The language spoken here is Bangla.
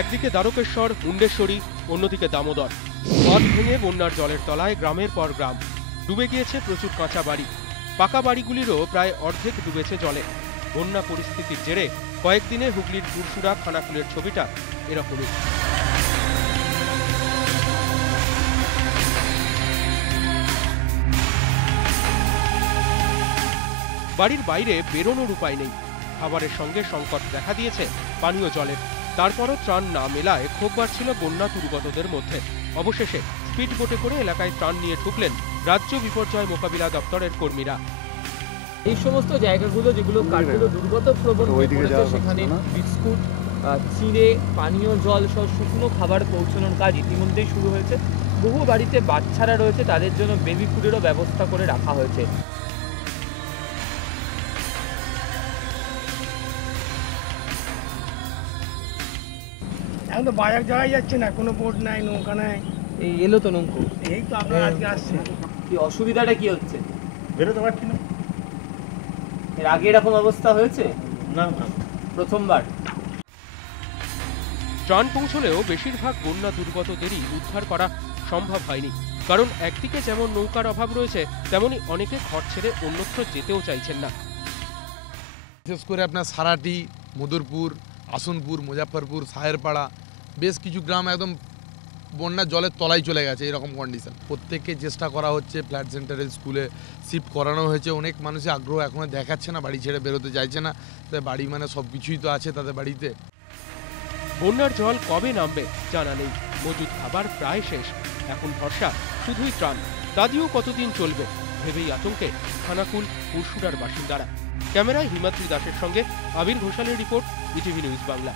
একদিকে দ্বারকেশ্বর, মুন্ডেশ্বরী, অন্যদিকে দামোদর। বাঁধ ভেঙে বন্যার জলের তলায় গ্রামের পর গ্রাম। ডুবে গিয়েছে প্রচুর কাঁচা বাড়ি। পাকা বাড়িগুলিরও প্রায় অর্ধেক ডুবেছে জলে। বন্যা পরিস্থিতির জেরে কয়েকদিনে হুগলির পুরসুরা খানাকুলের ছবিটা এরকমই। বাড়ির বাইরে বেরোনোর উপায় নেই। খাবারের সঙ্গে সংকট দেখা দিয়েছে পানীয় জলের। তারপরও ত্রাণ না মেলায় ক্ষোভ বাড়ছিল বন্যা দুর্গতদের মধ্যে। অবশেষে স্পিড বোটে করে এলাকায় ত্রাণ নিয়ে ঢুকলেন রাজ্য বিপর্যয় মোকাবিলা দপ্তরের কর্মীরা। এই সমস্ত জায়গাগুলো যেগুলো কার্যত দুর্গত প্রবণ হয়ে পড়েছে, সেখানে বিস্কুট, চিড়ে, পানীয় জল সহ শুকনো খাবার পৌঁছানোর কাজ ইতিমধ্যেই শুরু হয়েছে। বহু বাড়িতে বাচ্চারা রয়েছে, তাদের জন্য বেবি ফুডেরও ব্যবস্থা করে রাখা হয়েছে। এখন তো বাজার যাওয়াই যাচ্ছে না, কোনো বোট নাই, নৌকা নাই। এই এলো তো নৌকো, এই তো আপনারা আজকে আসছে। কি অসুবিধাটা কি হচ্ছে? বেরোতে পারছি না। এর আগে এরকম অবস্থা হয়েছে? না, প্রথমবার। ত্রাণ পৌঁছলেও বেশিরভাগ বন্যা দুর্গতদেরই উদ্ধার করা সম্ভব হয়নি। কারণ একদিকে যেমন নৌকার অভাব রয়েছে, তেমনি অনেকে ঘর ছেড়ে অন্যত্র যেতেও চাইছেন না। বিশেষ করে আপনার সারাটি, মধুরপুর, আসনপুর, মুজাফরপুর, সাহেরপাড়া, বেশ কিছু গ্রাম একদম বন্যার জলের তলায় চলে গেছে। এরকম কন্ডিশন। প্রত্যেককে চেষ্টা করা হচ্ছে, ফ্ল্যাট সেন্টারে, স্কুলে শিফট করানো হয়েছে। অনেক মানুষের আগ্রহ এখনো দেখাচ্ছে না, বাড়ি ছেড়ে বেরোতে চাইছে না। তাই বাড়ি মানে সব কিছুই তো আছে তাদের বাড়িতে। বন্যার জল কবে নামবে জানা নেই। মজুদ খাবার প্রায় শেষ। এখন ভরসা শুধুই ত্রাণ। তা দিয়েও কতদিন চলবে ভেবেই আতঙ্কে খানাকুল, পুরসুরার বাসিন্দারা। ক্যামেরায় হিমাদ্রি দাসের সঙ্গে আবির ঘোষালের রিপোর্ট, ইটিভি নিউজ বাংলা।